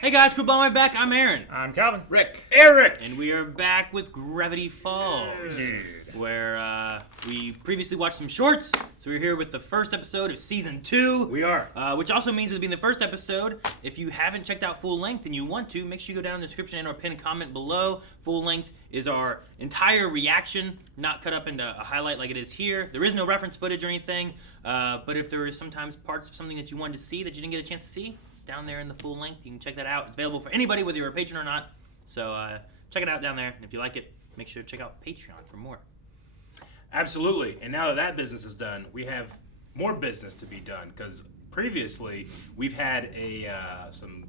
Hey guys, Crew Blow My Back. I'm Aaron. I'm Calvin. Rick. Eric. And we are back with Gravity Falls, where we previously watched some shorts. So we're here with the first episode of Season 2. We are. Which also means it'll be the first episode. If you haven't checked out Full Length and you want to, make sure you go down in the description and or pinned comment below. Full Length is our entire reaction, not cut up into a highlight like it is here. There is no reference footage or anything, but if there is sometimes parts of something that you wanted to see that you didn't get a chance to see, down there in the Full Length. You can check that out. It's available for anybody, whether you're a patron or not. So check it out down there. And if you like it, make sure to check out Patreon for more. Absolutely. And now that business is done, we have more business to be done. Because previously, we've had some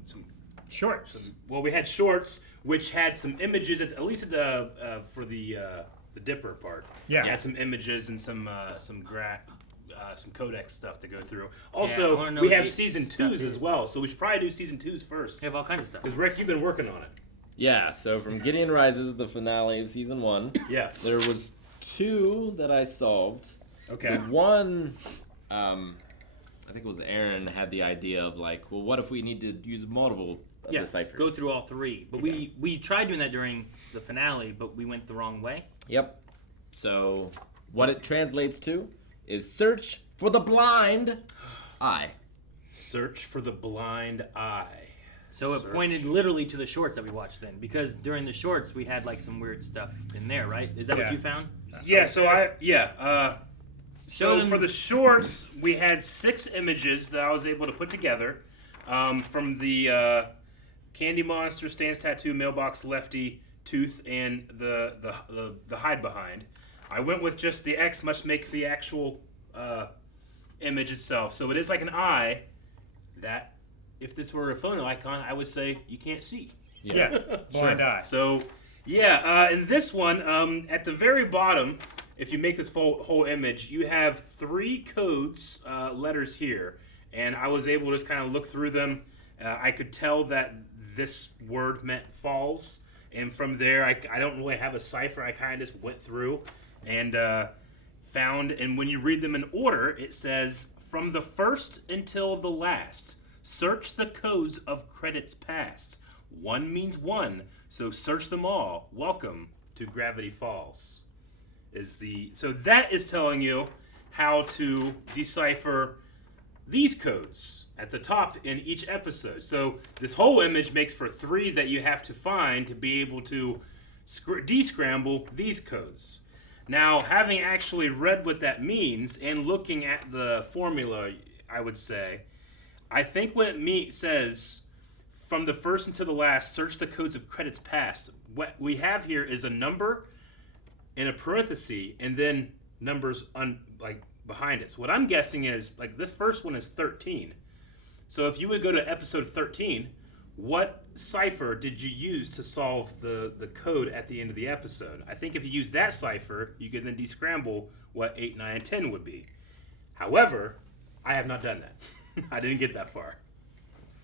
shorts. We had shorts, which had some images, at least for the Dipper part. Yeah. It had some images and some codex stuff to go through. Also, we have season 2s as well, so we should probably do season 2s first. We have all kinds of stuff. Because Rick, you've been working on it. Yeah, so from Gideon Rises, the finale of season 1, there was 2 that I solved. Okay. The one, I think it was Aaron, had the idea of like, well, what if we need to use multiple deciphers? Go through all 3. But we tried doing that during the finale, but we went the wrong way. Yep. So what it translates to is search for the blind eye. Search for the blind eye. So it pointed literally to the shorts that we watched then, because during the shorts we had like some weird stuff in there, right? Is that what you found? Yeah. So for the shorts, we had 6 images that I was able to put together from the Candy Monster, Stan's Tattoo, Mailbox, Lefty, Tooth, and the Hide Behind. I went with just the X, much make the actual image itself. So it is like an eye that, if this were a phone icon, I would say you can't see. Yeah, blind eye. So, in this one, at the very bottom, if you make this whole image, you have 3 codes, letters here. And I was able to just kind of look through them. I could tell that this word meant falls. And from there, I don't really have a cipher. I kind of just went through and found, and when you read them in order, it says, from the first until the last, search the codes of credits past. 1 means 1, so search them all. Welcome to Gravity Falls. So that is telling you how to decipher these codes at the top in each episode. So this whole image makes for 3 that you have to find to be able to descramble these codes. Now, having actually read what that means and looking at the formula, I would say, I think what it says, from the first until the last, search the codes of credits past. What we have here is a number in a parenthesis and then numbers behind it. So what I'm guessing is, like, this first one is 13. So if you would go to episode 13, what cipher did you use to solve the code at the end of the episode? I think if you use that cipher, you can then descramble what 8, 9, and 10 would be. However, I have not done that. I didn't get that far.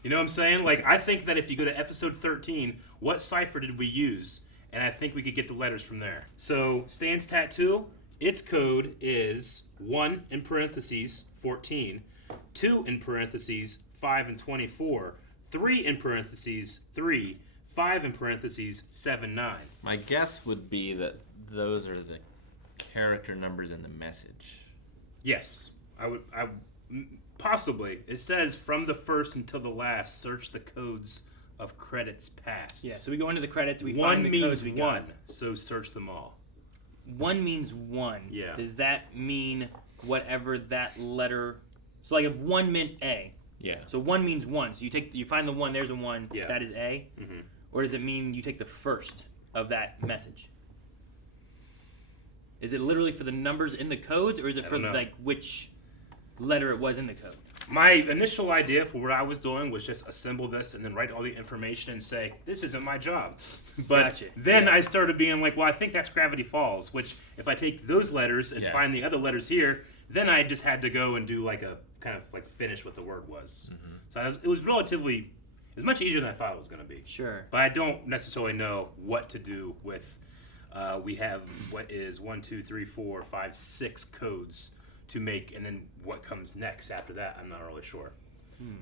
You know what I'm saying? Like, I think that if you go to episode 13, what cipher did we use? And I think we could get the letters from there. So, Stan's Tattoo, its code is 1 in parentheses, 14, 2 in parentheses, 5 and 24, 3 in parentheses, 3, 5 in parentheses, 7, 9. My guess would be that those are the character numbers in the message. Yes, I possibly. It says from the first until the last, search the codes of credits past. Yeah, so we go into the credits, we find the codes we got. 1 means 1, so search them all. 1 means 1. Yeah. Does that mean whatever that letter? So like if 1 meant A. Yeah. So 1 means 1. So you find the 1. There's a 1. Yeah. That is A. Mm-hmm. Or does it mean you take the first of that message? Is it literally for the numbers in the codes, or is it for like which letter it was in the code? My initial idea for what I was doing was just assemble this and then write all the information and say, this isn't my job. But then I started being like, well, I think that's Gravity Falls, which if I take those letters and find the other letters here, then I just had to go and do like a kind of like finish what the word was. Mm-hmm. So it was much easier than I thought it was going to be. Sure. But I don't necessarily know what to do with, we have what is 1, 2, 3, 4, 5, 6 codes to make, and then what comes next after that, I'm not really sure.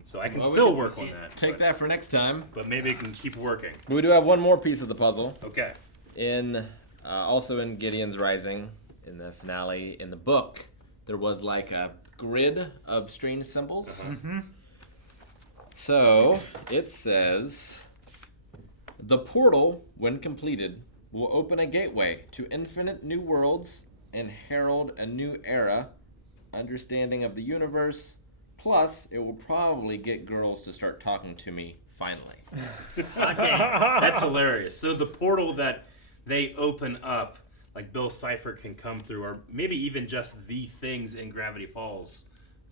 So I can Well, we still can work on that. Take that for next time. But maybe it can keep working. We do have one more piece of the puzzle. Okay. Also in Gideon's Rising, in the finale, in the book, there was like a grid of strange symbols. So it says, the portal, when completed, will open a gateway to infinite new worlds and herald a new era, understanding of the universe. Plus, it will probably get girls to start talking to me finally. That's hilarious. So the portal that they open up, like Bill Cipher can come through, or maybe even just the things in Gravity Falls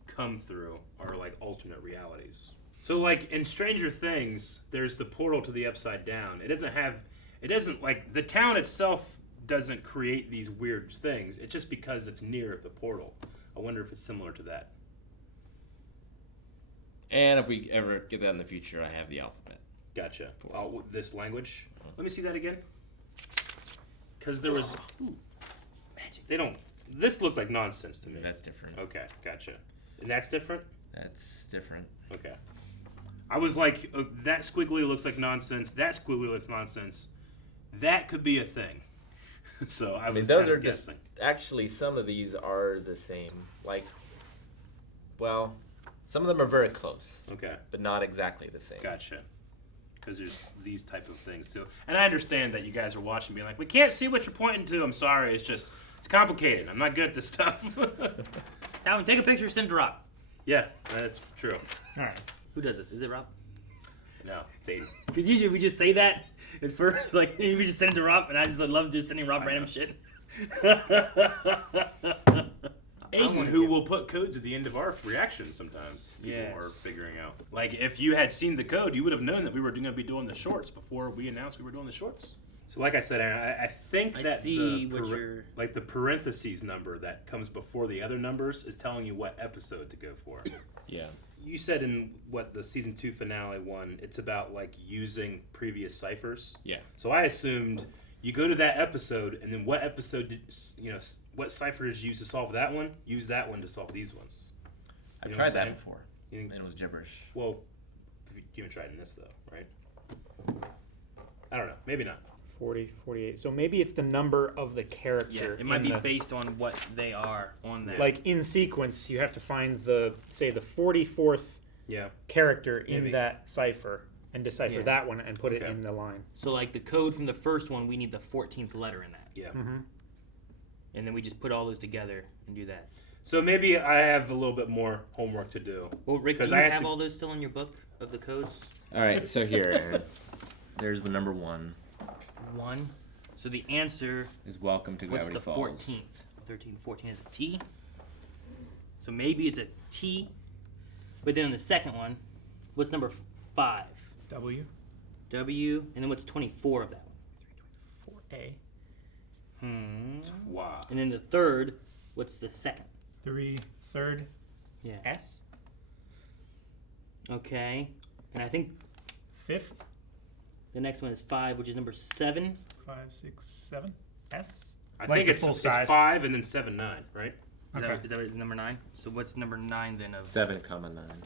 come through, are like alternate realities. So like in Stranger Things, there's the portal to the Upside Down. It doesn't like, the town itself doesn't create these weird things. It's just because it's near the portal. I wonder if it's similar to that. And if we ever get that in the future, I have the alphabet. Gotcha. This language. Let me see that again. Because there was. Ooh, magic. They don't. This looked like nonsense to me. That's different. Okay, gotcha. And that's different? That's different. Okay. I was like, that squiggly looks like nonsense. That squiggly looks nonsense. That could be a thing. So I was those kind are of guessing. actually, some of these are the same. Like, well, some of them are very close, Okay, but not exactly the same. gotcha. Because there's these type of things too. And I understand that you guys are watching being like, we can't see what you're pointing to. I'm sorry. It's complicated. I'm not good at this stuff. Calvin, take a picture, send it to Rob. Yeah, that's true. All right. Who does this? Is it Rob? No, it's Aiden. Because usually we just say that at first, like we just send it to Rob, and I just love just sending Rob random shit. Aiden, who will put codes at the end of our reactions sometimes. People Yes. are figuring out. Like, if you had seen the code, you would have known that we were going to be doing the shorts before we announced we were doing the shorts. So, like I said, Aaron, I think I that see what you're... like the parentheses number that comes before the other numbers is telling you what episode to go for. Yeah. You said in the season 2 finale one, it's about like using previous ciphers. Yeah. So I assumed you go to that episode, and then what episode what cipher is used to solve that one? Use that one to solve these ones. I've You know tried what I'm that saying? before, You think- and it was gibberish. Well, you haven't tried in this though, right? I don't know. Maybe not. 40, 48. So maybe it's the number of the Yeah, character. it might in be the- based on what they are on that. Like in sequence, you have to find the 44th Yeah. character in Maybe. that cipher and decipher Yeah. that one and put it Okay. in the line. So like the code from the first one, we need the 14th letter in that. Yeah. And then we just put all those together and do that. So maybe I have a little bit more homework to do. Well, Rick, do 'Cause you I had have to- all those still in your book of the codes? All right, so here, Aaron. There's the number 1. 1. So the answer, Is welcome to what's Gravity the Falls. 14th? 13, 14 is a T. So maybe it's a T. But then in the second one, what's number 5? W, W. And then what's 24 of that 4A, one? Wow. And then the third, what's the second? 3, third, Yeah. S, Okay. And I think 5th, the next one is 5, which is number 7. 5, 6, 7, S. I Like think the it's full size. 5 and then 7, 9, right? Is Okay. that what, number 9? So what's number 9 then of? 7, 9.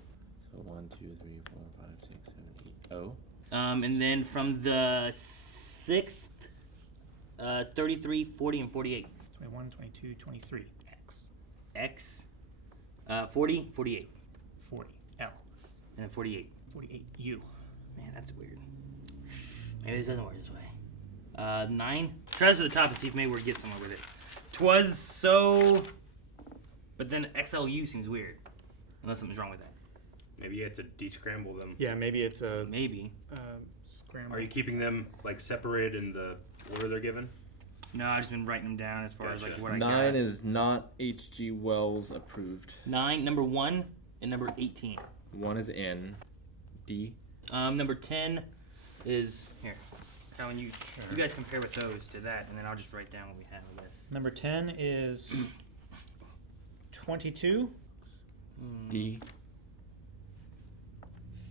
So 1, 2, 3, 4, 5, 6, 7, 8. Oh. And then from the 6th, 33, 40, and 48. 21, 22, 23, X, X. 40, 48. 40, L, And then 48. 48, U. Man, that's weird. Maybe this doesn't work this way. 9. Try this to the top and see if maybe we get somewhere with it. 'Twas so... But then XLU seems weird. Unless something's wrong with that. Maybe you have to descramble them. Yeah, maybe it's a Maybe. scramble. Are you keeping them like separated in the order they're given? No, I've just been writing them down as far as like Gotcha. what I 9 got. is not H.G. Wells approved. 9, number 1, and number 18. 1 is N. D. Number 10 is here. How you guys compare with those to that, and then I'll just write down what we have with this. Number 10 is 22, D.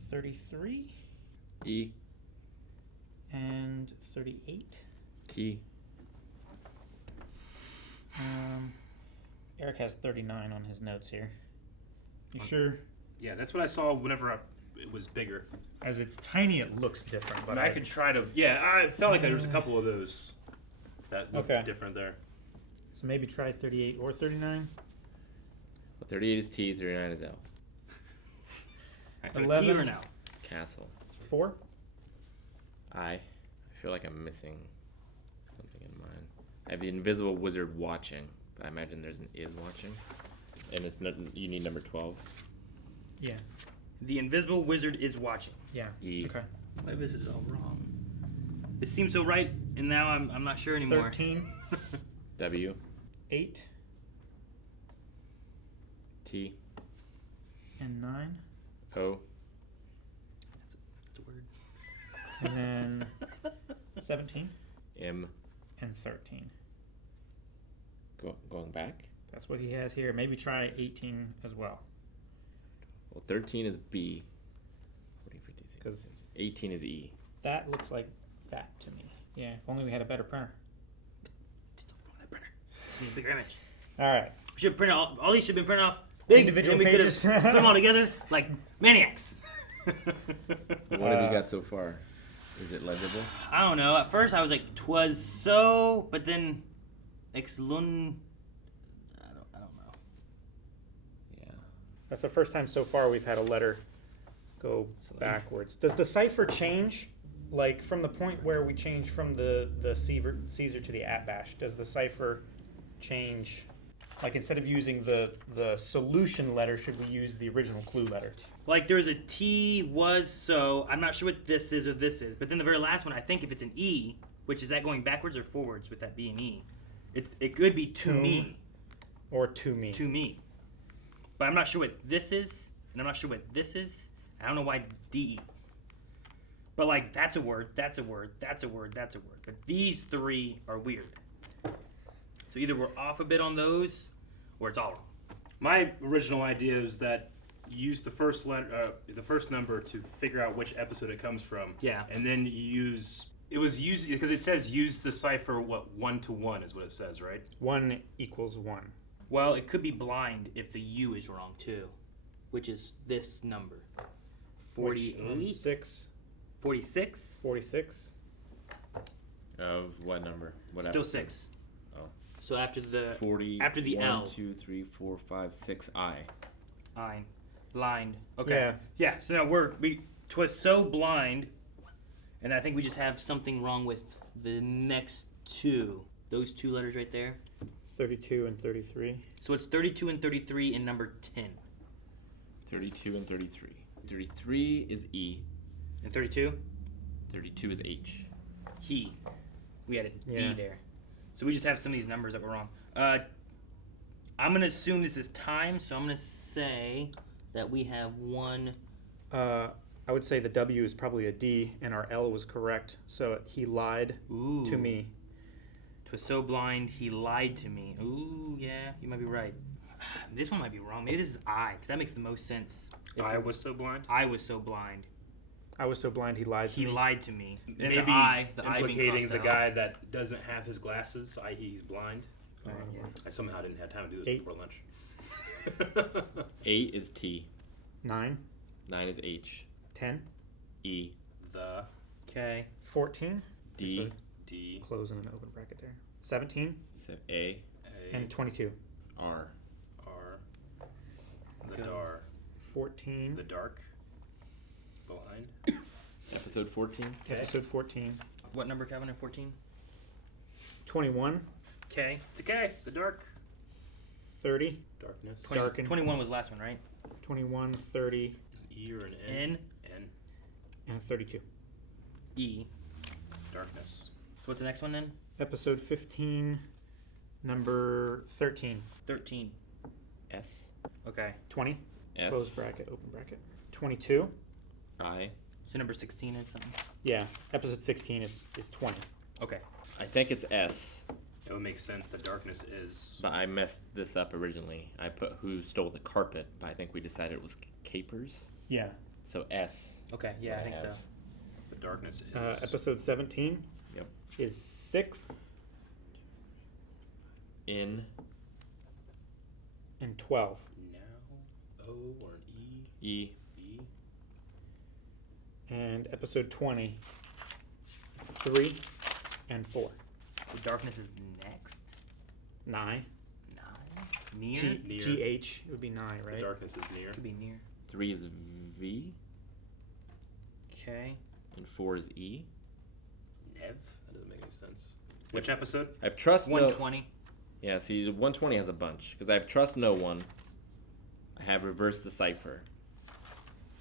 33, E. and 38. T. Eric has 39 on his notes here. You sure? Yeah, that's what I saw whenever it was bigger. As it's tiny, it looks different. But But I could try to. Yeah, I felt like there was a couple of those that looked Okay. different there. So maybe try 38 or 39. Well, 38 is T, 39 is L. Alright, so 11. T or now? Castle. 4. I feel like I'm missing something in mine. I have the invisible wizard watching, but I imagine there's an is watching. And it's not, you need number 12. Yeah. The invisible wizard is watching. Yeah. E. Okay. What if this is all wrong? This seems so right, and now I'm not sure anymore. 13. W. 8. T. And 9. O. That's a word. And then 17. M. And 13. Going back? That's what he has here. Maybe try 18 as well. Well, 13 is B. 40, 50, 60, 'Cause 18 is E. that looks like that to me. Yeah, if only we had a better printer. Just don't want that printer. Just need a bigger image. All right. We should print all these should have been printed off big, Individual and we could have pages. put them all together like maniacs. What have you got so far? Is it legible? I don't know. At first I was like, "'Twas so," but then exlun. I don't know. Yeah. That's the first time so far we've had a letter go backwards. Does the cipher change? Like from the point where we change from the Caesar to the @bash, does the cipher change? Like instead of using the solution letter, should we use the original clue letter? Like there's a T was so. I'm not sure what this is or this is, but then the very last one, I think if it's an E, which is that going backwards or forwards with that B and E, it could be to me. Or to me. To me. But I'm not sure what this is, and I'm not sure what this is. I don't know why D. But like that's a word, that's a word, that's a word, that's a word. But these three are weird. So either we're off a bit on those, or it's all wrong. My original idea is that you use the first letter, the first number to figure out which episode it comes from. Yeah. And then you use. It was used because it says use the cipher 1 to 1 is what it says, right? 1 equals 1. Well, it could be blind if the U is wrong too, which is this number. 48? 6, 46? 46. Of what number? What Still episode? 6. Oh. So after the 40. after the 1, L. 2, 3, 4, 5, 6. I. I. Blind. Okay. Yeah. Yeah. So now twas so blind, and I think we just have something wrong with the next two. Those two letters right there. 32 and 33. So it's 32 and 33 in number 10. 32 and 33. 33 is E. And 32? 32 is H. He. We had a Yeah. D there. So we just have some of these numbers that were wrong. I'm going to assume this is time, so I'm going to say that we have one. I would say the W is probably a D, and our L was correct. So he lied Ooh. to me. Twas so blind, he lied to me. Ooh, yeah, you might be right. This one might be wrong. Maybe this is I, because that makes the most sense. If I it- was so blind. I was so blind. I was so blind he lied to He me. lied to me. And Maybe the I being implicating crossed the out. guy that doesn't have his glasses, i.e., he's blind. Yeah. I somehow didn't have time to do this 8. before lunch. 8 is T. 9, 9 is H. 10, E. The Okay. 14. D. There's D a close and an open bracket there. 17 A. A and 22. R. R the Go. dar 14. the dark blind. Episode 14. Okay. Episode 14. What number, Kevin, in 14? 21, Okay. It's okay. It's the dark 30, darkness. darken. 21 was the last one, right? 21, 30, An E or an N. N. N. and 32. E. Darkness. So what's the next one then? Episode 15, number 13. 13. S. Okay. 20, S. close bracket, open bracket. 22, I. So number 16 is something. yeah. Episode 16 is 20. Okay. I think it's S, It would make sense. The darkness is. but I messed this up originally. I put who stole the carpet, but I think we decided it was capers. Yeah. So S. Okay. is Yeah, what I think so. have. The darkness is. Episode 17 Yep. is 6 In. and 12. Now O or an E. E. E. And episode 20 is 3 and 4. The darkness is next. 9. 9. Near. Near. GH would be 9, The right? darkness is near. Could be near. 3 is V. Okay. And 4 is E. Nev? That doesn't make any sense. Which episode? I have trust no. 120. Yeah, see, 120 has a bunch. Because I have trust no one. I have reverse decipher.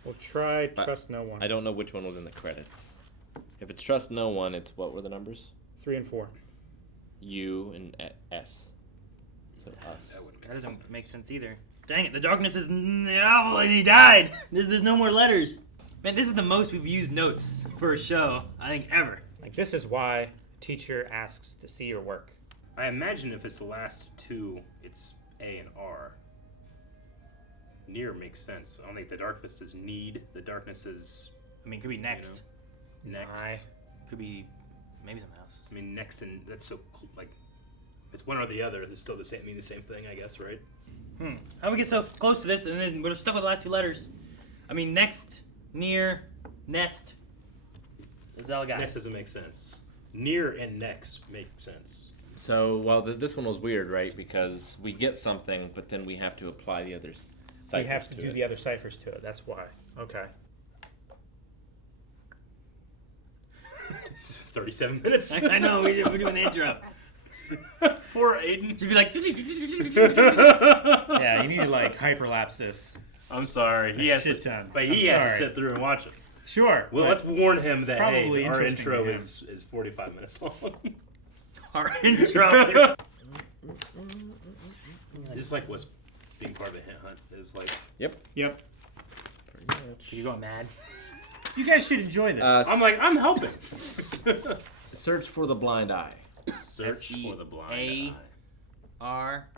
We'll try But trust no one. I don't know which one was in the credits. If it's trust no one, it's what were the numbers? 3 and 4. U and S. So us. That wouldn't That make doesn't sense. make sense either. Dang it, the darkness is. Oh, and he died! There's no more letters. Man, this is the most we've used notes for a show, I think, ever. Like, this is why a teacher asks to see your work. I imagine if it's the last two, it's A and R. Near makes sense. I don't think the darkness is need. The darkness is I mean, it could be next. next. Aye. Could be maybe something else. I mean, next and that's so like, it's one or the other. It's still the same. Mean the same thing, I guess, right? How we get so close to this and then we're stuck with the last two letters? I mean, next, near, nest. That's all I got. Next doesn't make sense. Near and next make sense. So, well, this one was weird, right? Because we get something, but then we have to apply the other ciphers We have to do it. the other ciphers to it. That's why. Okay. 37 minutes. I know, we're doing the intro. Poor Aiden. Should be like. Yeah, you need to like hyperlapse this. I'm sorry. He has shit to, ton. but he I'm has to sorry. sit through and watch it. Sure. Well, but let's warn him that probably hey, our interesting intro to him. is 45 minutes long. Our intro. Just like what's being part of the hint hunt is like. Yep. Yep. Pretty much. You going mad? You guys should enjoy this. I'm like, I'm helping. Search for the blind eye. Search for the blind S-E-A- R.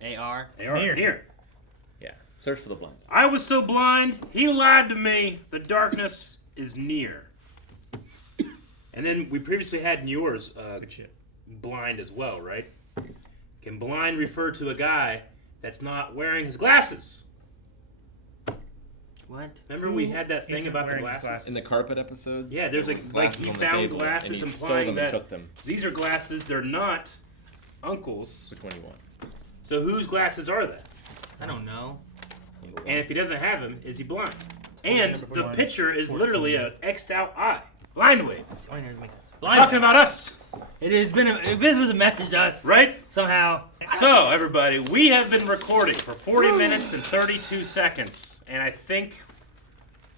A-R. eye. Near. Near. Yeah. Search for the blind eye. I was so blind, he lied to me. The darkness is near. And then we previously had in yours Good shit. blind as well, right? Can blind refer to a guy that's not wearing his glasses? What? Remember we had that thing isn't about the wearing his glasses? glasses? In the carpet episode? Yeah, there's there like was like glasses he on the found table, glasses and he stole implying them that and took them. these are glasses, they're not uncle's. Which one you want? So whose glasses are they? I don't know. And if he doesn't have them, is he blind? And number the 1, picture is 14. literally an X'd out eye. Blind wave. Oh, it doesn't make sense. Talking about us, It has been this was a message to us. right? Somehow. So, everybody, we have been recording for 40 minutes and 32 seconds, and I think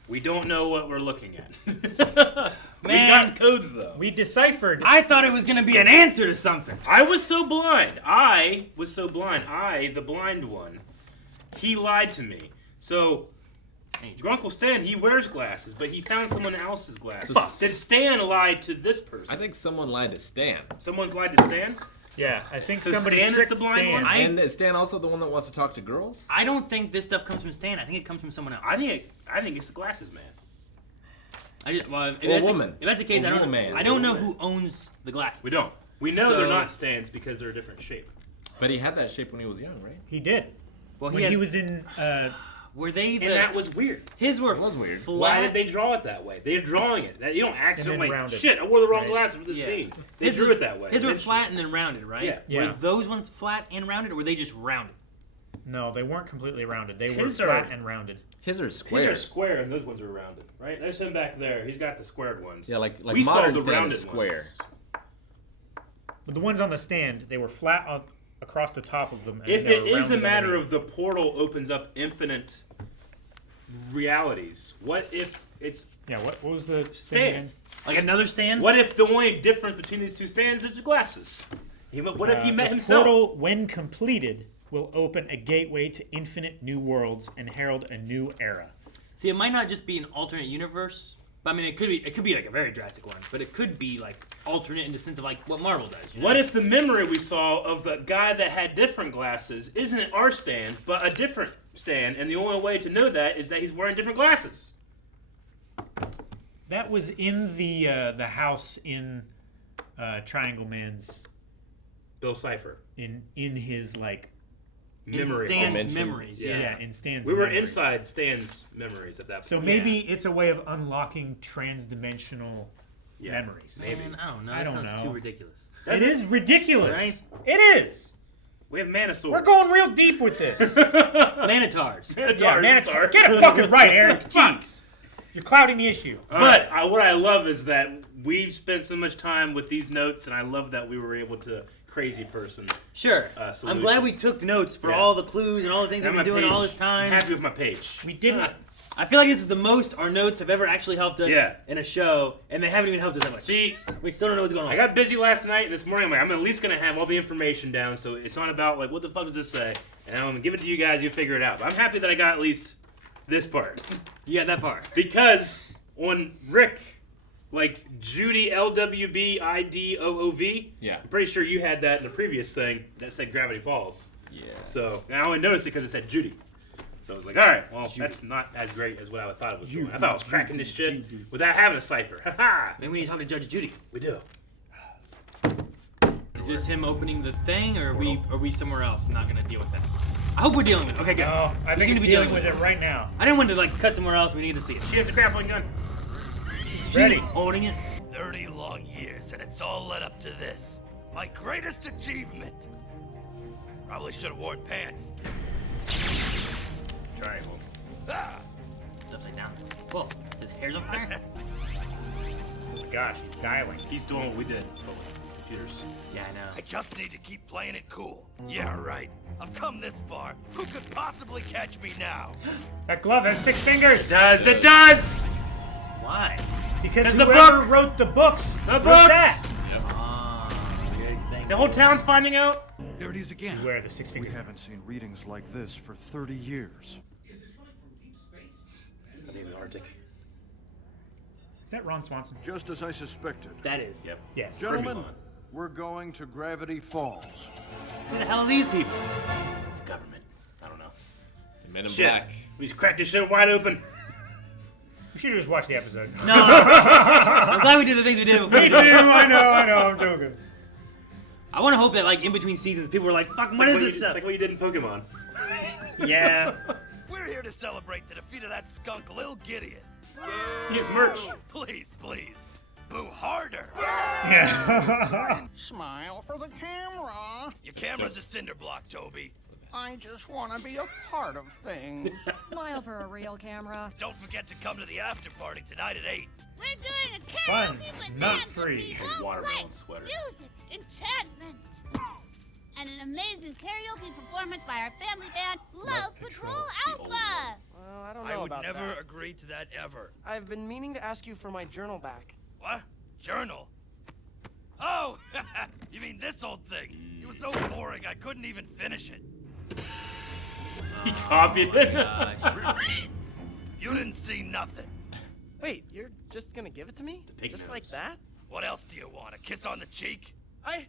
we don't know what we're looking at. We Man. got codes, though. We deciphered. I thought it was gonna be an answer to something. I was so blind. I, the blind one, he lied to me. So, Grunkle Stan, he wears glasses, but he found someone else's glasses. Fuck. Did Stan lie to this person? I think someone lied to Stan. Someone lied to Stan? Yeah, I think So somebody Stan is tricked the blind Stan. one? And is Stan also the one that wants to talk to girls? I don't think this stuff comes from Stan. I think it comes from someone else. I think it's the glasses man. If Or that's woman. If that's the case, Or I don't. woman. I don't know Or who owns the glasses. We don't. We know they're So- not Stans because they're a different shape. But he had that shape when he was young, right? He did. Well, When he was in. Were they the? And that was weird. His were It was weird. flat. Why did they draw it that way? They're drawing it. You don't accidentally rounded. shit. I wore the wrong Right. glasses for the Yeah. scene. They His drew was- it that way. His were eventually. flat and then rounded, right? Yeah. Yeah. Were those ones flat and rounded, or were they just rounded? No, they weren't completely rounded. They were His are- flat and rounded. His are These square. are square and those ones are rounded, right? There's him back there. He's got the squared ones. Yeah, like we saw modern the Stan rounded is square. ones. But the ones on the stand, they were flat across the top of them. And If they it were is a rounded matter underneath. of the portal opens up infinite realities, what if it's Yeah, what was the Stan? thing again? Like another stand? What if the only difference between these two stands is the glasses? What if he met the himself? portal, when completed, will open a gateway to infinite new worlds and herald a new era. See, it might not just be an alternate universe. But, I mean, it could be like a very drastic one, but it could be like alternate in the sense of like what Marvel does. You know? What if the memory we saw of the guy that had different glasses isn't our stand, but a different stand, and the only way to know that is that he's wearing different glasses? That was in the house in Triangle Man's Bill Cipher. in his like memory. Stan's dimension. memories. Yeah. Yeah. In Stan's We were memories. inside Stan's memories at that point. So maybe it's a way of unlocking trans-dimensional memories. Maybe. Man, I don't know. I That don't sounds know. too ridiculous. Does It it? is ridiculous. Right? It is. We have Manosaurs. We're going real deep with this. Manitars. Minotaurs, Yeah, man, I'm sorry. get it fucking right, Eric. Jeez. You're clouding the issue. But what I love is that we've spent so much time with these notes, and I love that we were able to crazy person. Sure. Solution. I'm glad we took notes for Yeah. all the clues and all the things And we've been my doing all page- this time. I'm happy with my page. We didn't. I feel like this is the most our notes have ever actually helped us Yeah. in a show, and they haven't even helped us that much. See, We still don't know what's going on. I got busy last night. This morning, I'm like, I'm at least gonna have all the information down, so it's not about like what the fuck does this say, and I'm gonna give it to you guys. You figure it out. But I'm happy that I got at least this part You got that far. because on Rick, like Judy LWBIDOOV. Yeah. I'm pretty sure you had that in the previous thing that said Gravity Falls. Yeah. So and I only noticed it because it said Judy. So I was like, all right, well, that's not as great as what I thought it was doing. I thought I was cracking this shit without having a cipher. Ha ha! Maybe we need to talk to Judge Judy. We do. Is this him opening the thing, or are we somewhere else? Not gonna deal with that. I hope we're dealing with it. Okay, good. No, I We think seem to it's be dealing with it right now. I didn't want to like cut somewhere else. We need to see it. She has a grappling gun. Ready. Holding it. 30 long years, and it's all led up to this. My greatest achievement. Probably should have worn pants. Triangle. Ah! It's upside down. Whoa, his hair's on fire. Oh my gosh, he's dialing. He's doing what we did, but with computers. Yeah, I know. I just need to keep playing it cool. Yeah, right. I've come this far. Who could possibly catch me now? That glove has 6 fingers. Does it does? Why? Because the whoever book. wrote the books. The wrote books. that. Weird thing. The whole town's finding out. There it is again. Beware the 6 We fingers. haven't seen readings like this for 30 years. Maybe Arctic. Is that Ron Swanson? Just as I suspected. That is. Yep. Yes. Gentlemen, we're going to Gravity Falls. Who the hell are these people? The government. I don't know. The Men in Shit. Black. We just cracked this shit wide open. We should have just watched the episode. No. I'm glad we did the things we did. before. Me too, I know, I'm joking. I want to hope that like in between seasons, people were like, "Fuck, what is this stuff?" Like what you did in Pokemon. Yeah. We're here to celebrate the defeat of that skunk Lil Gideon. He has merch. Please, please. Boo harder. Yeah. Smile for the camera. Your camera's a cinder block, Toby. I just want to be a part of things. Smile for a real camera. Don't forget to come to the after party tonight at 8. We're doing a Fun, karaoke not bonanza, free. people. Watermelon Lights, sweater. music, enchantment, and an amazing karaoke performance by our family band, Love Patrol Alpha. Well, I don't I know would about never that. agree to that ever. I've been meaning to ask you for my journal back. What? Journal? Oh, you mean this old thing? It was so boring I couldn't even finish it. He copied it. You didn't see nothing. Wait, you're just gonna give it to me? pig Just nose. like that? What else do you want? A kiss on the cheek? I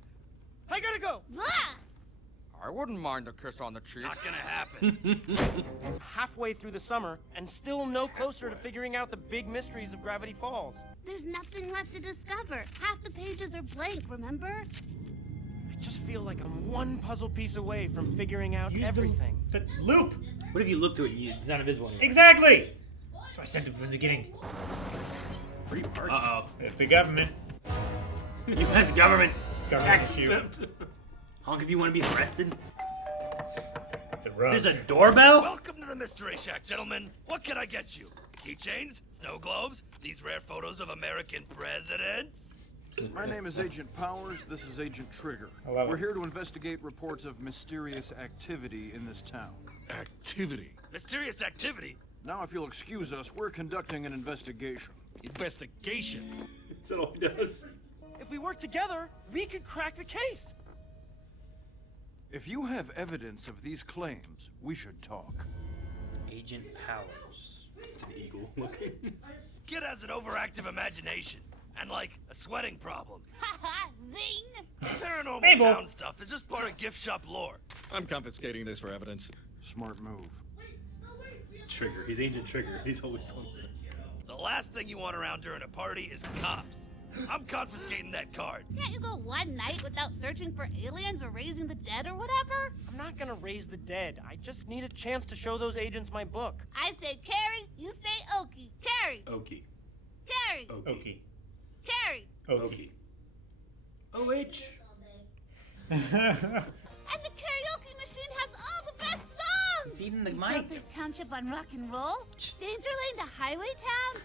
gotta go. Blah! I wouldn't mind a kiss on the cheek. Not gonna happen. Halfway through the summer and still no closer to figuring out the big mysteries of Gravity Falls. There's nothing left to discover. Half the pages are blank, remember? I just feel like I'm one puzzle piece away from figuring out Use everything. The loop. What if you look to it and it's not invisible anymore? Exactly. So I sent it from the beginning. Free art. Uh-oh. If the government. U.S. government. Government Tax issue. exempt. Honk if you want to be arrested. The rug. There's a doorbell? Welcome to the Mystery Shack, gentlemen. What can I get you? Keychains? Snow globes? These rare photos of American presidents? My name is Agent Powers. This is Agent Trigger. I love We're it. here to investigate reports of mysterious activity in this town. Activity. Mysterious activity? Now, if you'll excuse us, we're conducting an investigation. Investigation. That's all he does. If we work together, we could crack the case. If you have evidence of these claims, we should talk. Agent Powers. It's an eagle looking. Kid has an overactive imagination. And like a sweating problem. Haha, zing! Paranormal Mabel. town stuff is just part of gift shop lore. I'm confiscating this for evidence. Smart move. Trigger. He's Agent Trigger. He's always on there. The last thing you want around during a party is cops. I'm confiscating that card. Can't you go one night without searching for aliens or raising the dead or whatever? I'm not gonna raise the dead. I just need a chance to show those agents my book. I say Carrie, you say Okie. Carrie. Okie. Carrie. Okie. Carrie. Okie. OH. And the karaoke machine has all the best songs! It's even the You mic. built this township on rock and roll? Danger Lane to Highway Town?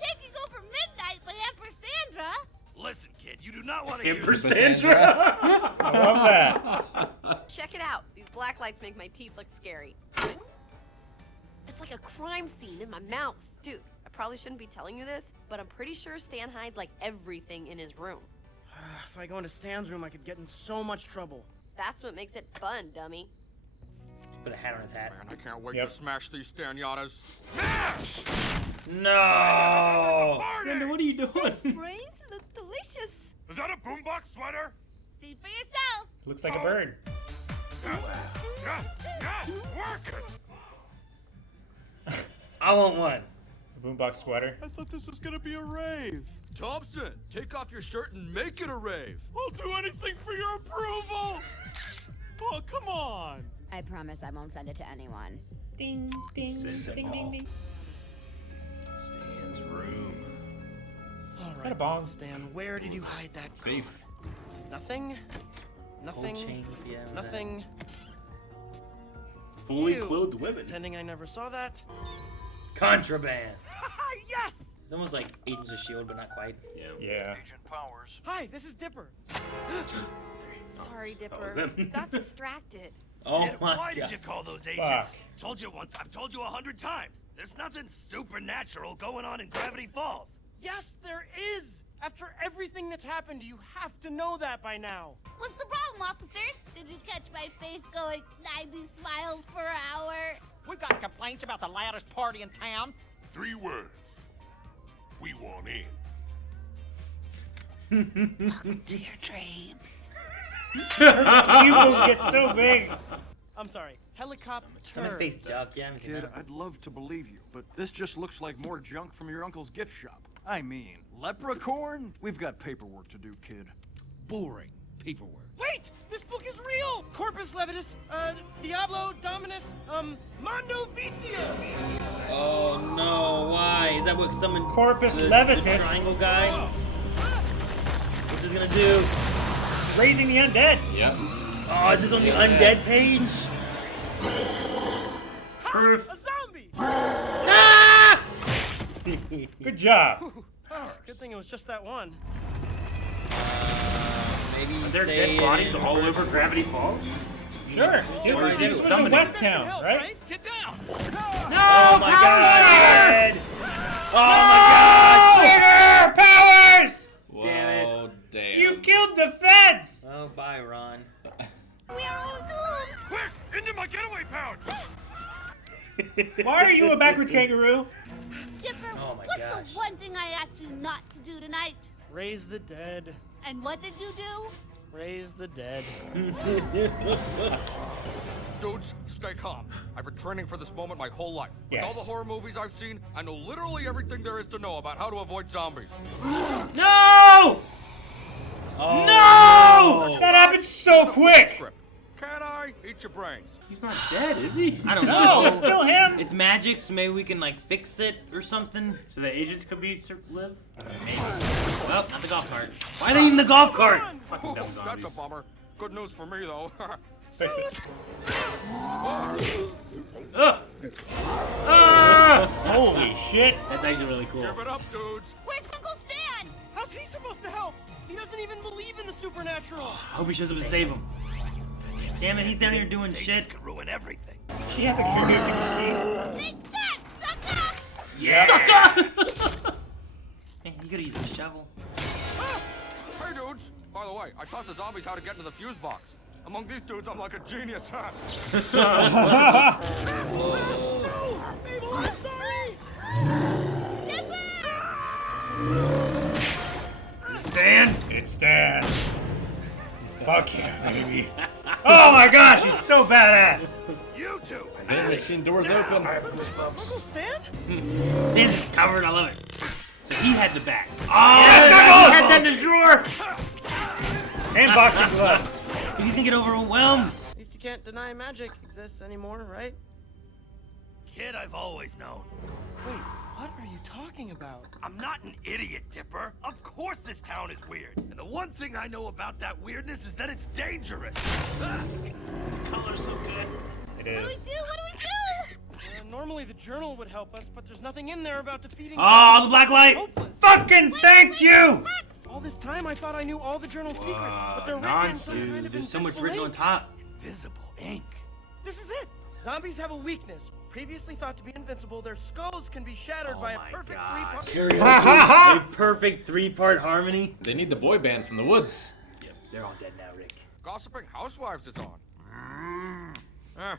Taking over midnight by Emperor Sandra? Listen, kid, you do not want to hear Emperor this. Sandra. I love that. Check it out. These black lights make my teeth look scary. It's like a crime scene in my mouth. Dude, I probably shouldn't be telling you this, but I'm pretty sure Stan hides like everything in his room. If I go into Stan's room, I could get in so much trouble. That's what makes it fun, dummy. Put a hat on his hat. Man, I can't wait Yep. to smash these Stanyatas. No! Sandra, what are you doing? Brains look delicious. Is that a boombox sweater? See for yourself. Looks like a bird. Work it. I want one. A boombox sweater. I thought this was gonna be a rave. Thompson, take off your shirt and make it a rave. I'll do anything for your approval. Oh, come on. I promise I won't send it to anyone. Ding, ding, Send ding, them ding, all. ding. Stan's room. All Is right, that a bong? Stan, where did you hide that Safe. card? Nothing. Nothing. Gold chains, yeah. Nothing. Fully Ew. clothed women. Pretending I never saw that. Contraband. Yes! It's almost like Agents of S.H.I.E.L.D., but not quite. Yeah. Yeah. Agent Powers. Hi, this is Dipper. Sorry, that was Dipper. them. Got distracted. Oh Kid, my why god. did you call those agents? Fuck. Told you once, I've told you 100 times. There's nothing supernatural going on in Gravity Falls. Yes, there is! After everything that's happened, you have to know that by now. What's the problem, officers? Did you catch my face going 90 smiles per hour? We've got complaints about the loudest party in town. 3 words. We want in. Welcome to your dreams. Pupils get so big. I'm sorry. Helicopter. Face duck, yeah, I haven't seen Kid, that. I'd love to believe you, but this just looks like more junk from your uncle's gift shop. I mean, leprechaun? We've got paperwork to do, kid. Boring paperwork. Wait! This book is real! Corpus Levitus, Diablo, Dominus, Mondo Vicia! Oh no, why? Is that what summoned Corpus the Levitus. triangle guy? What's this gonna do? Raising the undead. Yep. Oh, is this on the undead page? Proof. A zombie! Ah! Good job. Good thing it was just that one. Maybe Are there say dead bodies all over Gravity Falls? Sure. It Or was, is this it was a summoning? West That can Town, help, right? Get down! Oh my god! Oh my Trigger powers! Damn it. Whoa, damn. You killed the feds. god! Oh, bye, Ron. We are all doomed. Quick! Into my getaway pouch! Why are you a backwards kangaroo? Dipper, Oh my what's gosh. the one thing I asked you not to do tonight? Raise the dead. And what did you do? Raise the dead. Dudes, stay calm. I've been training for this moment my whole life. With all Yes. the horror movies I've seen, I know literally everything there is to know about how to avoid zombies. No! Oh, No! That happened so quick. Script. Can I eat your brains? He's not dead, is he? I don't No, know. it's still him. It's magic, so maybe we can like fix it or something. So the agents could be live? Oh, not the golf cart. Why are they in the golf cart? Fucking dumb zombies. That's a bummer. Good news for me, though. Fix it. Ugh. Ah! Holy shit. That's actually really cool. Give it up, dudes. Where's Uncle Stan? How's he supposed to help? He doesn't even believe in the supernatural. Hope he shows up to save him. Damn it, he's down here doing Agents shit. could ruin everything. She had the karaoke machine. Take that, sucker! Yeah. Sucker! Man, you gotta use a shovel. Hey, dudes. By the way, I taught the zombies how to get into the fuse box. Among these dudes, I'm like a genius. Mabel, I'm sorry! Stan? It's Stan. Fuck yeah, baby. Oh my gosh, he's so badass. You two! Vending machine doors open. Uncle Stan? Stan's just covered, I love it. So he had the bat. Oh, Yes, he had drawer! And boxing gloves. He's gonna get overwhelmed. At least you can't deny magic exists anymore, right? Kid, I've always known. Wait, what are you talking about? I'm not an idiot, Dipper. Of course this town is weird. And the one thing I know about that weirdness is that it's dangerous. Ah! The color's so good. It is. What do we do? What do we do? Normally the journal would help us, but there's nothing in there about defeating. Oh, the black light! Hopeless. Fucking thank you! All this time I thought I knew all the journal secrets, but they're written in some kind of There's invisible so much written on ink. top. Invisible ink. This is it. Zombies have a weakness. Previously thought to be invincible, their skulls can be shattered by a perfect three-part. A perfect 3-part harmony. They need the boy band from the woods. Yep, they're all dead now, Rick. Gossiping Housewives it's on. I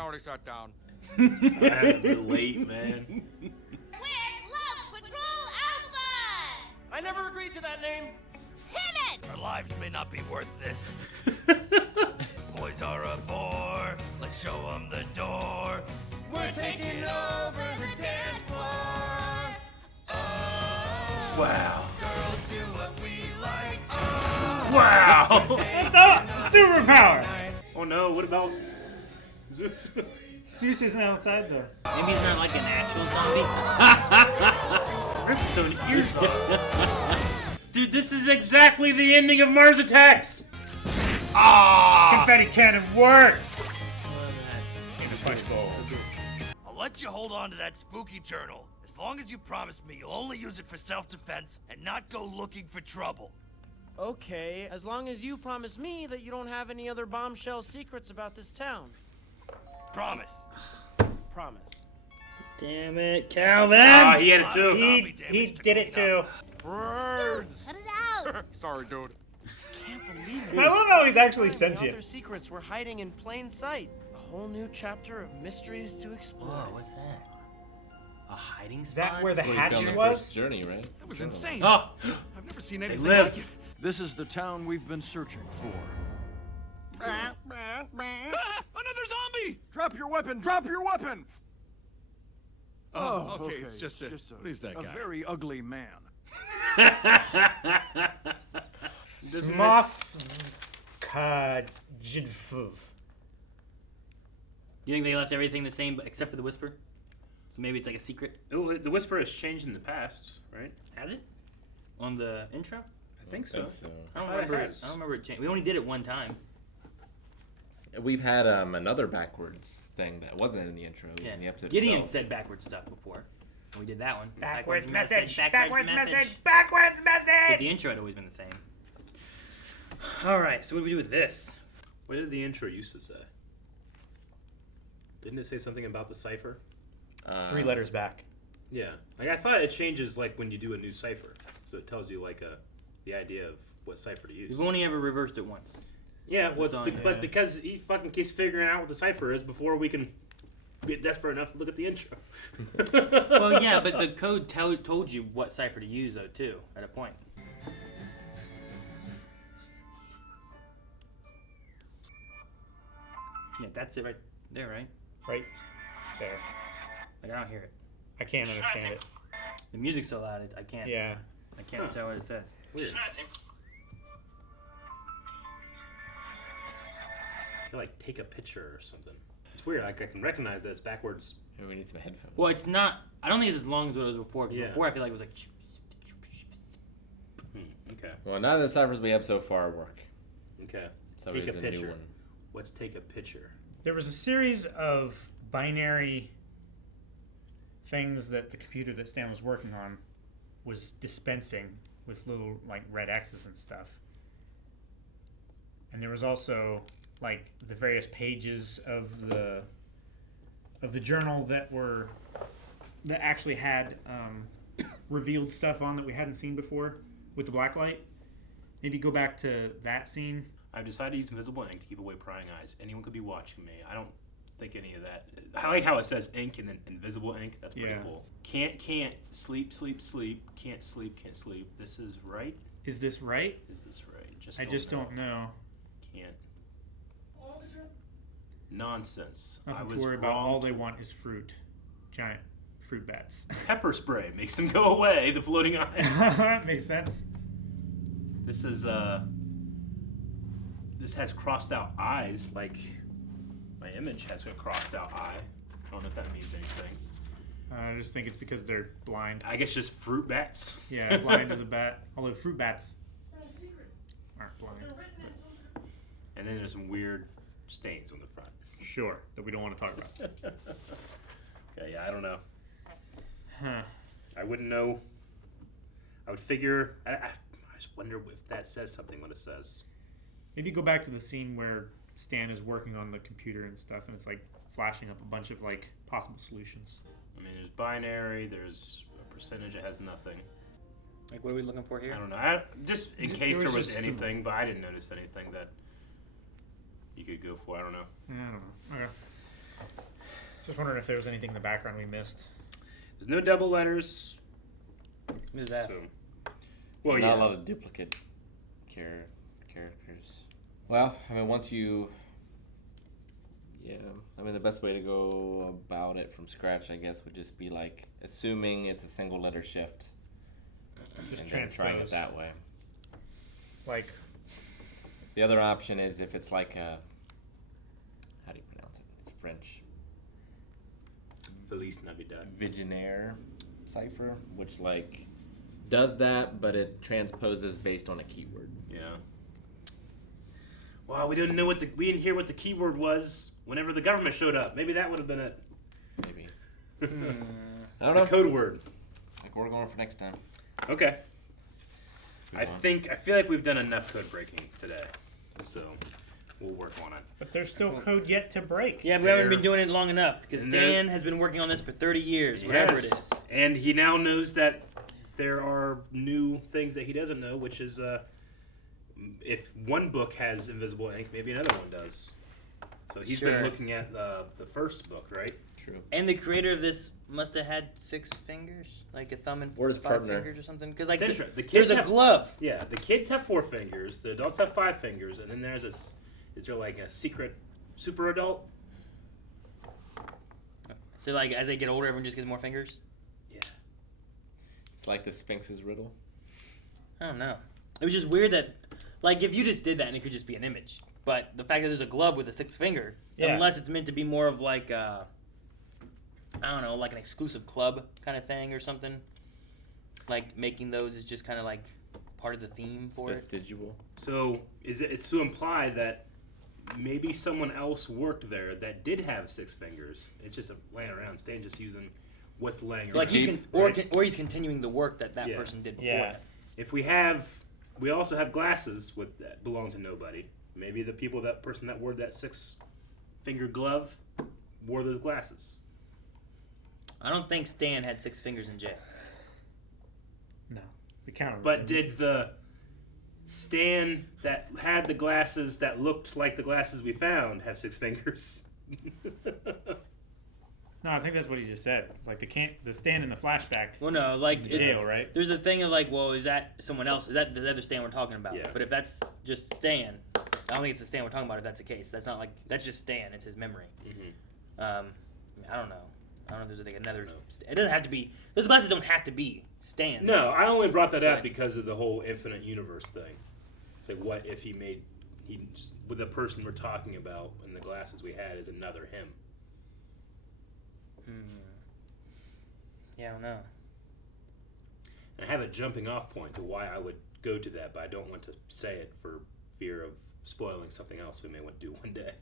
already sat down. Late, man. We're Love Patrol Alpha! I never agreed to that name. Hit it! Our lives may not be worth this. Boys are a bore. Let's show them the door. We're taking over the dance floor. Wow. Girls do what we like. Wow! It's a superpower! Oh no, what about Zeus? Zeus isn't outside though. Maybe he's not like an actual zombie. So an ear's off. Dude, this is exactly the ending of Mars Attacks! Ah! Confetti cannon works! In a punch bowl. I'll let you hold on to that spooky journal as long as you promise me you'll only use it for self-defense and not go looking for trouble. Okay, as long as you promise me that you don't have any other bombshell secrets about this town. Promise. Promise. Damn it, Calvin! Ah, he had it too. He did it too. Words. Cut it out! Sorry, dude. Can't believe it. I love how he's actually Other sentient. secrets were hiding in plain sight. A whole new chapter of mysteries to explore. Whoa, what's that? A hiding Is spot? that where the Where we hatch found the was? first journey, right? That was insane. Oh! I've never seen They anything live. like it. This is the town we've been searching for. Ah, another zombie! Drop your weapon! Drop your weapon! Oh, okay, it's just a, what is that a guy? very ugly man. Smoff Kajidfuv. Do you think they left everything the same except for the whisper? So maybe it's like a secret? Oh, the Whisper has changed in the past, right? Has it? On the intro? I think so. I don't thought it remember it. has. I don't remember it changing. We only did it one time. We've had another backwards thing that wasn't in the intro. Yeah. In the episode Gideon itself. said backwards stuff before. And we did that one. Backwards message! Backwards Backwards But message! the intro had always been the same. Alright, so what do we do with this? What did the intro used to say? Didn't it say something about the cipher? 3 letters back. Yeah. Like I thought it changes like when you do a new cipher. So it tells you like the idea of what cipher to use. We've only ever reversed it once. Yeah, well, It's on, but yeah. because he fucking keeps figuring out what the cipher is before we can get desperate enough to look at the intro. Well, yeah, but the code told you what cipher to use, though, too, at a point. Yeah, that's it right there, right? Right there. Like, I don't hear it. I can't understand it. The music's so loud, I can't. Yeah. I can't tell what it says. Weird. I like take a picture or something. It's weird. Like I can recognize that it's backwards. Maybe we need some headphones. Well, it's not. I don't think it's as long as what it was before. Because Yeah. before I feel like it was like. Okay. Well, none of the ciphers we have so far work. Okay. So Take there's a a new picture. one. Let's take a picture. There was a series of binary things that the computer that Stan was working on was dispensing with little like red X's and stuff. And there was also like the various pages of the journal that actually had revealed stuff on that we hadn't seen before with the black light. Maybe go back to that scene. I've decided to use invisible ink to keep away prying eyes. Anyone could be watching me. I don't think any of that. I like how it says ink and then invisible ink. That's pretty cool. Can't, sleep, can't sleep. This is right? Is this right? Is this right? I just don't know. Can't. Nonsense. Nothing I to was worry about. wrong. All they want is fruit. Giant fruit bats. Pepper spray makes them go away, the floating eyes. Makes sense. This is this has crossed out eyes, like my image has a crossed out eye. I don't know if that means anything. I just think it's because they're blind. I guess just fruit bats. Yeah, blind as a bat. Although fruit bats aren't blind. And then there's some weird stains on the front. Sure, that we don't want to talk about. Okay, yeah, I don't know. Huh. I wouldn't know. I would figure. I just wonder if that says something. What it says. Maybe go back to the scene where Stan is working on the computer and stuff, and it's like flashing up a bunch of like possible solutions. I mean, there's binary. There's a percentage. It has nothing. Like, what are we looking for here? I don't know. Just in case there was just anything, but I didn't notice anything that you could go for. I don't know. I don't know. Okay. Just wondering if there was anything in the background we missed. There's no double letters. What is that? So, well, Not yeah. a lot of duplicate characters. Well, I mean, once you... Yeah, I mean, the best way to go about it from scratch, I guess, would just be like assuming it's a single letter shift. Just and then trying it transpose. that way. Like, The other option is if it's like a... How do you pronounce it? It's French. Feliz Navidad. Vigenère cipher, which like does that, but it transposes based on a keyword. Yeah. Wow, we didn't hear what the keyword was whenever the government showed up. Maybe that would have been it. Maybe. I don't know. The code word. Like we're going for next time. Okay. I feel like we've done enough code breaking today, so we'll work on it. but there's still code yet to break. Yeah, we haven't been doing it long enough because And Stan has been working on this for 30 years, whatever it is. And he now knows that there are new things that he doesn't know, which is if one book has invisible ink, maybe another one does. So he's been looking at the first book, right? True. And the creator of this must have had 6 fingers, like a thumb and Or his 5 partner. fingers or something. Because like It's interesting. The kids there's a have- glove. Yeah, the kids have 4 fingers. The adults have 5 fingers, and then there's is there like a secret super adult? So like as they get older, everyone just gets more fingers. Yeah. It's like the Sphinx's riddle. I don't know. It was just weird that, like, if you just did that and it could just be an image, but the fact that there's a glove with a 6th finger, Yeah. unless it's meant to be more of like I don't know, like an exclusive club kind of thing or something. Like making those is just kind of like part of the theme It's for it. vestigial. So it's to imply that maybe someone else worked there that did have 6 fingers. It's just laying around. Stan just using what's laying around. Like he's right? or he's continuing the work that Yeah. person did before. Yeah. If we also have glasses with that belong to nobody. Maybe the person that wore that 6-finger glove wore those glasses. I don't think Stan had 6 fingers in jail. No. We counted. But did the Stan that had the glasses that looked like the glasses we found have 6 fingers? No, I think that's what he just said. It's like the stand in the flashback. Well, no, like Jail, right? There's a thing of like, well, is that someone else? Is that the other Stan we're talking about? Yeah. But if that's just Stan, I don't think it's the Stan we're talking about. If that's the case, that's not like that's just Stan. It's his memory. Mm-hmm. I mean, I don't know. I don't know if there's like another. It doesn't have to be. Those glasses don't have to be Stan's. No, I only brought that up Right. because of the whole infinite universe thing. It's like, what if with the person we're talking about and the glasses we had is another him? Yeah, I don't know. And I have a jumping off point to why I would go to that, but I don't want to say it for fear of spoiling something else we may want to do one day.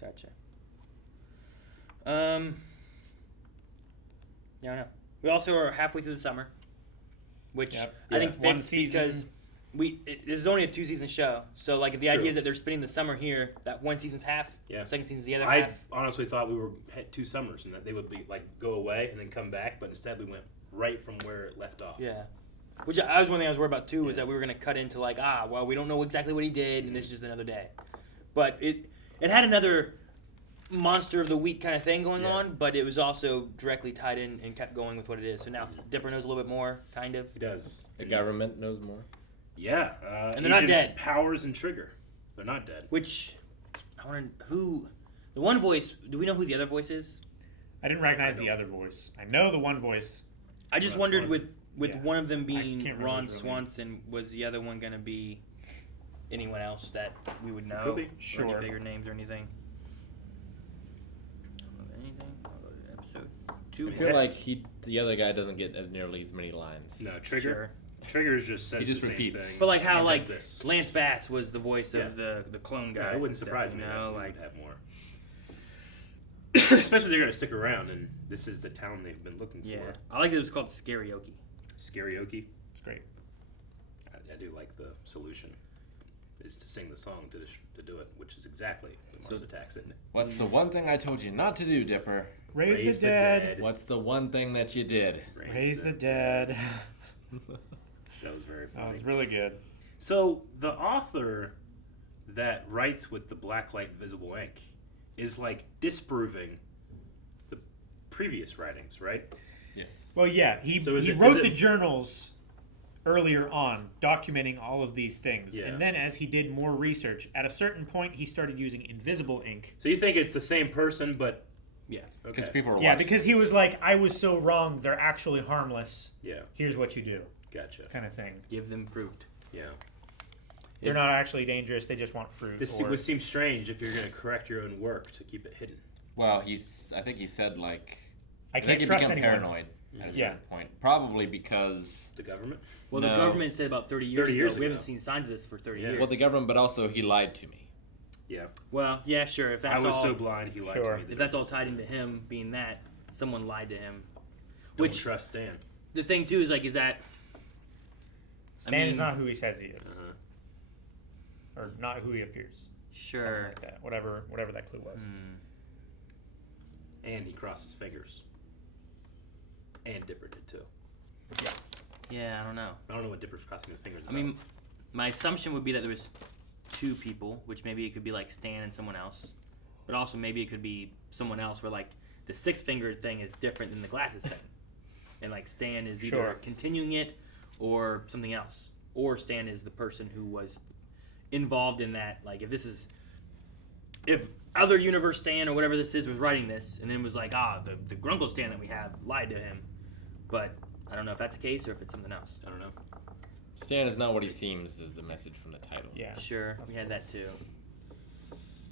Gotcha. Yeah, I don't know. We also are halfway through the summer, which Yep. I think One fits season. because this is only a 2-season show. So like, if the True. idea is that they're spending the summer here, that one season's half, Yeah. second season's the other I half. honestly thought we had 2 summers and that they would be like go away and then come back, but instead we went right from where it left off. Yeah. Which I was one thing I was worried about too, was that we were going to cut into like, well, we don't know exactly what he did, and this is just another day. But it had another monster of the week kind of thing going on, but it was also directly tied in and kept going with what it is. So now Dipper knows a little bit more, kind of. He does. The government knows more. Yeah. And they're not Agents dead. Powers and Trigger. They're not dead. Which, I wonder who, the one voice, do we know who the other voice is? I didn't recognize the other voice. I know the one voice. I just That's wondered one. with With one of them being can't remember Ron his real Swanson, was the other one gonna be anyone else that we would know? Could be. Or Sure. any bigger names or anything? I'll go to episode 2. I feel like the other guy doesn't get as nearly as many lines. No, Trigger. Sure. Trigger's just says He just the same repeats. thing But like how and like does this. Lance Bass was the voice Yeah. of the clone guy. Yeah, it wouldn't surprise me. No, that we like would have more. Especially if they're going to stick around, and this is the town they've been looking yeah. for. I like that it was called Scary-oke. Scary-oke. It's great. I do like the solution is to sing the song to do it, which is exactly what Mars Attacks, isn't it? What's the one thing I told you not to do, Dipper? Raise the dead. What's the one thing that you did? Raise the dead. That was very funny. That was really good. So the author that writes with the blacklight visible ink is like disproving the previous writings, right? Yes. Well, yeah, he is wrote it- the journals earlier on, documenting all of these things, Yeah. and then as he did more research, at a certain point, he started using invisible ink. So you think it's the same person, but Yeah. Because okay. people are Yeah, watching. because he was like, I was so wrong. They're actually harmless. Yeah, Here's what you do, gotcha. kind of thing. Give them fruit. Yeah. They're not actually dangerous. They just want fruit. This or- would seem strange if you're going to correct your own work to keep it hidden. Well, I think he said like. I think can't he trust became anyone. paranoid at a Yeah. certain point. Probably because. The government? Well, No. the government said about 30 years 30 ago. years We haven't ago. seen signs of this for 30 Yeah. years. Well, the government, but also he lied to me. Yeah. Well, yeah, sure. If that's I was all, so blind, he lied Sure. to me. if that's all tied into him being that, someone lied to him. Don't Which trust Stan. the thing too is like, is that Stan is not who he says he is, Uh-huh. or not who he appears. sure? Something like that. Whatever that clue was. And he crossed his fingers. And Dipper did too. Yeah, I don't know. I don't know what Dipper's crossing his fingers I about. mean, my assumption would be that there was 2 people, which maybe it could be like Stan and someone else, but also maybe it could be someone else where like the 6-fingered thing is different than the glasses thing, and like Stan is either Sure. continuing it or something else, or Stan is the person who was involved in that. Like if other universe Stan or whatever this is was writing this, and then was like, the Grunkle Stan that we have lied to him, but I don't know if that's the case or if it's something else. I don't know. Stan is not what he seems is the message from the title. Yeah. Sure, we had that too.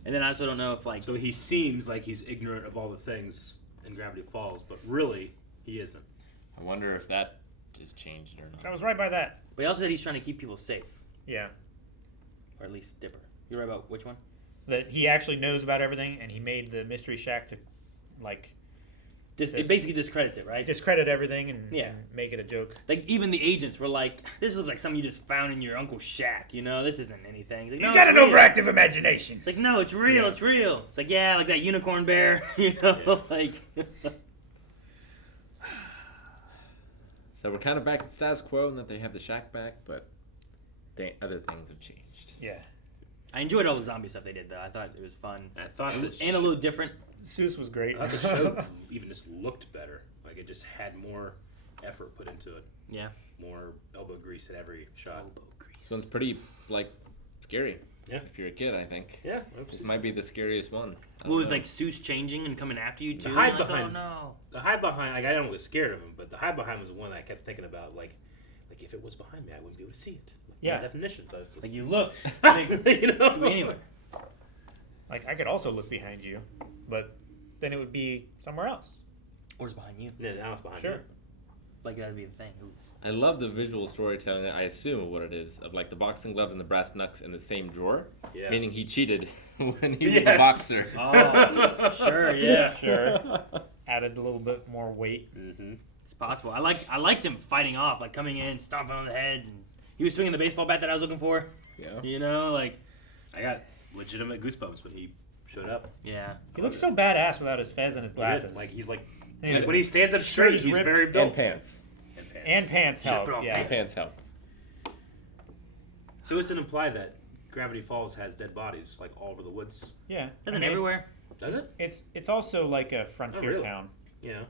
And then I also don't know if like So he seems like he's ignorant of all the things in Gravity Falls, but really, he isn't. I wonder if that is changed or not. I was right by that. But he also said he's trying to keep people safe, Yeah. or at least Dipper. You're right about which one? That he actually knows about everything, and he made the Mystery Shack to, like, It basically discredits it, right? discredit everything and, Yeah. and make it a joke. Like even the agents were like, "This looks like something you just found in your uncle's shack." You know, this isn't anything. He's like, He's "No, got it's an real." overactive imagination. It's like, no, it's real. Yeah. It's real. It's like, yeah, like that unicorn bear. You know, like. So we're kind of back at status quo in that they have the shack back, but other things have changed. Yeah. I enjoyed all the zombie stuff they did, though. I thought it was fun. I thought and, that and a little different. Seuss was great. I thought the show even just looked better. Like it just had more effort put into it. Yeah. More elbow grease at every shot. This one's pretty, like, scary. Yeah. If you're a kid, I think. Yeah. This might be the scariest one. I What don't with know. like Seuss changing and coming after you too? The hide Like, behind. oh no. The hide behind. Like I don't was scared of him, but the hide behind was the one that I kept thinking about. Like if it was behind me, I wouldn't be able to see it. Like, Yeah. by definition, but it's Like you look. you know. Could be anywhere. Like, I could also look behind you, but then it would be somewhere else. Or it's behind you. Yeah, now it's behind Sure. you. Like that'd be the thing. Ooh. I love the visual storytelling, I assume what it is, of like the boxing gloves and the brass knucks in the same drawer. Yeah. Meaning he cheated when he was a Yes. boxer. Oh, sure, yeah. Sure. Added a little bit more weight. Mm-hmm. It's possible. I liked him fighting off, like coming in, stomping on the heads, and he was swinging the baseball bat that I was looking for. Yeah. You know, like I got legitimate goosebumps when he showed up. yeah. He looks so badass without his fez and his glasses. Like he's like, And he's when he stands up straight, he's he's ripped. very built. And pants. and pants help. Zipper on Yeah. And pants help. So it's implied that Gravity Falls has dead bodies like all over the woods. Yeah. Doesn't I mean, everywhere. Does it? It's also like a frontier really. town. You know.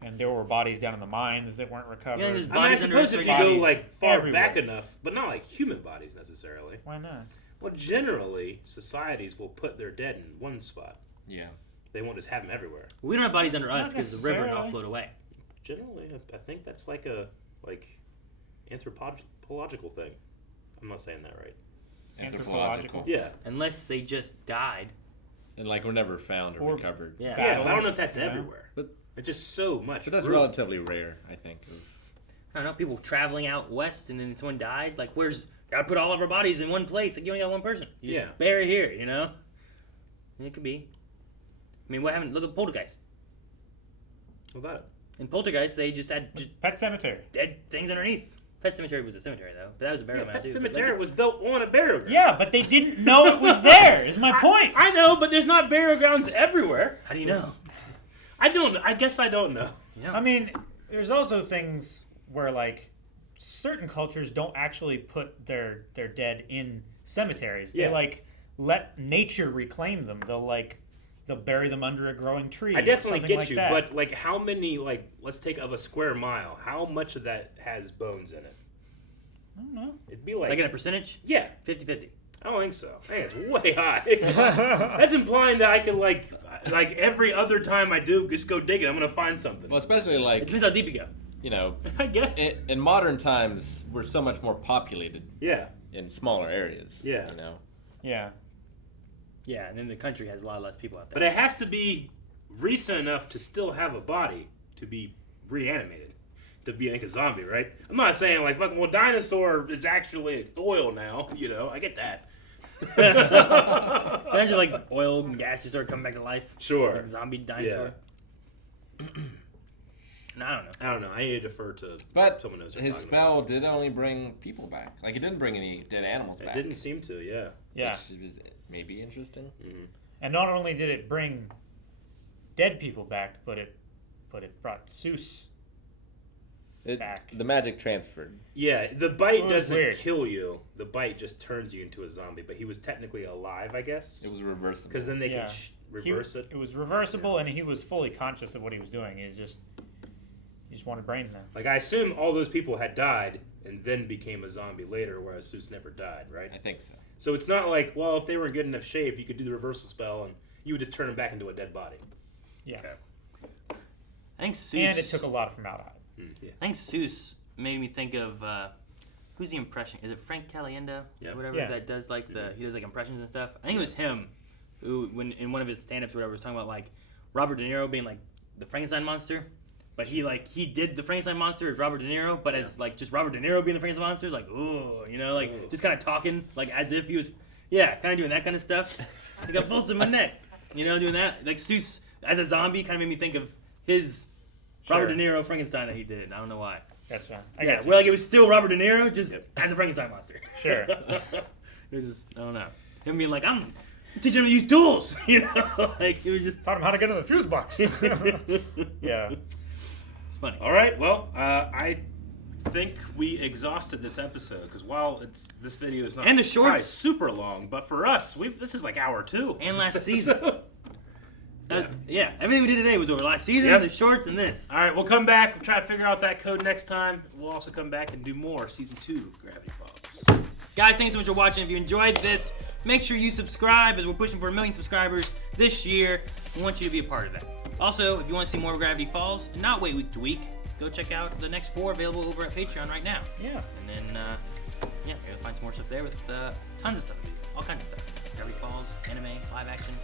And there were bodies down in the mines that weren't recovered. Yeah, there's I mean, I Bodies under suppose if you a go bodies like far everywhere. back enough, but not like human bodies necessarily. Why not? Well, generally, societies will put their dead in one spot. Yeah. They won't just have them everywhere. We don't have bodies under us Not because the river and all necessarily. float away. Generally, I think that's like a like anthropological thing. I'm not saying that right. Anthropological. Yeah. Unless they just died. And like were never found or recovered. Yeah. Yeah, but I don't know if that's you know? everywhere. But it's just so much. But that's room. relatively rare, I think. I don't know, people traveling out west and then someone died. Like, gotta put all of our bodies in one place. Like, you only got one person. You just bury here, you know? And it could be. I mean, what happened? Look at Poltergeist. What about it? In Poltergeist, they just had Pet Cemetery. Dead things underneath. Pet Cemetery was a cemetery, though. But that was a burial mound, too. Pet Cemetery was built on a burial ground. Yeah, but they didn't know it was there, is my point. I know, but there's not burial grounds everywhere. How do you know? I guess I don't know. Yeah. I mean, there's also things where, like, certain cultures don't actually put their dead in cemeteries. They, like, let nature reclaim them. They'll bury them under a growing tree. I definitely get like you, that. but like how many, like, let's take of a square mile, how much of that has bones in it? I don't know. It'd be like... Like in a percentage? Yeah. 50-50. I don't think so. I think it's way high. That's implying that I can, like every other time I do just go digging, I'm going to find something. Well, especially like... It depends how deep you go. You know, I get it. In modern times, we're so much more populated. Yeah. In smaller areas. Yeah. You know? Yeah. Yeah, and then the country has a lot less people out there. But it has to be recent enough to still have a body to be reanimated, to be like a zombie, right? I'm not saying like, fucking, well, dinosaur is actually oil now, you know, I get that. Imagine like oil and gas just start coming back to life. Sure. Like zombie dinosaur. Yeah. No, I don't know. I don't know. I need to defer to someone knows. His spell did only bring people back. Like, it didn't bring any dead animals back. It didn't seem to, yeah. Yeah. Which was maybe interesting. Mm-hmm. And not only did it bring dead people back, but it brought Seuss back. The magic transferred. Yeah, the bite was doesn't weird. kill you. The bite just turns you into a zombie. But he was technically alive, I guess. It was reversible. Because then they Yeah. can reverse it. It was reversible, and he was fully conscious of what he was doing. He just wanted brains now. Like, I assume all those people had died and then became a zombie later, whereas Seuss never died, right? I think so. So it's not like, well, if they were in good enough shape, you could do the reversal spell and you would just turn them back into a dead body. Yeah. Okay. I think Seuss... And it took a lot of formaldehyde. Yeah. I think Seuss made me think of... who's the impression? Is it Frank Caliendo? Yeah. Or whatever Yeah. that does like he does like impressions and stuff. I think it was him who, when in one of his stand-ups or whatever, was talking about like Robert De Niro being like the Frankenstein monster. But he did the Frankenstein monster as Robert De Niro, but as like just Robert De Niro being the Frankenstein monster, like ooh, you know, like just kind of talking like as if he was, kind of doing that kind of stuff. He got bolts in my neck, you know, doing that. Like Seuss as a zombie kind of made me think of his Robert De Niro Frankenstein that he did. I don't know why. That's right. Yeah, where like it was still Robert De Niro just as a Frankenstein monster. Sure. It was just, I don't know, him being like I'm teaching him to use tools, you know, like it was just taught him how to get in the fuse box. Yeah. Funny. All right, well, I think we exhausted this episode because while this video is not And the shorts. probably super long, but for us, this is like hour 2 and last season. Everything we did today was over last season, Yep. the shorts, and this. All right, we'll come back. We'll try to figure out that code next time. We'll also come back and do more season 2 of Gravity Falls. Guys, thanks so much for watching. If you enjoyed this, make sure you subscribe as we're pushing for 1 million subscribers this year. We want you to be a part of that. Also, if you want to see more Gravity Falls and not wait week to week, go check out the next 4 available over at Patreon right now. Yeah. And then, you'll find some more stuff there with tons of stuff. All kinds of stuff. Gravity Falls, anime, live action,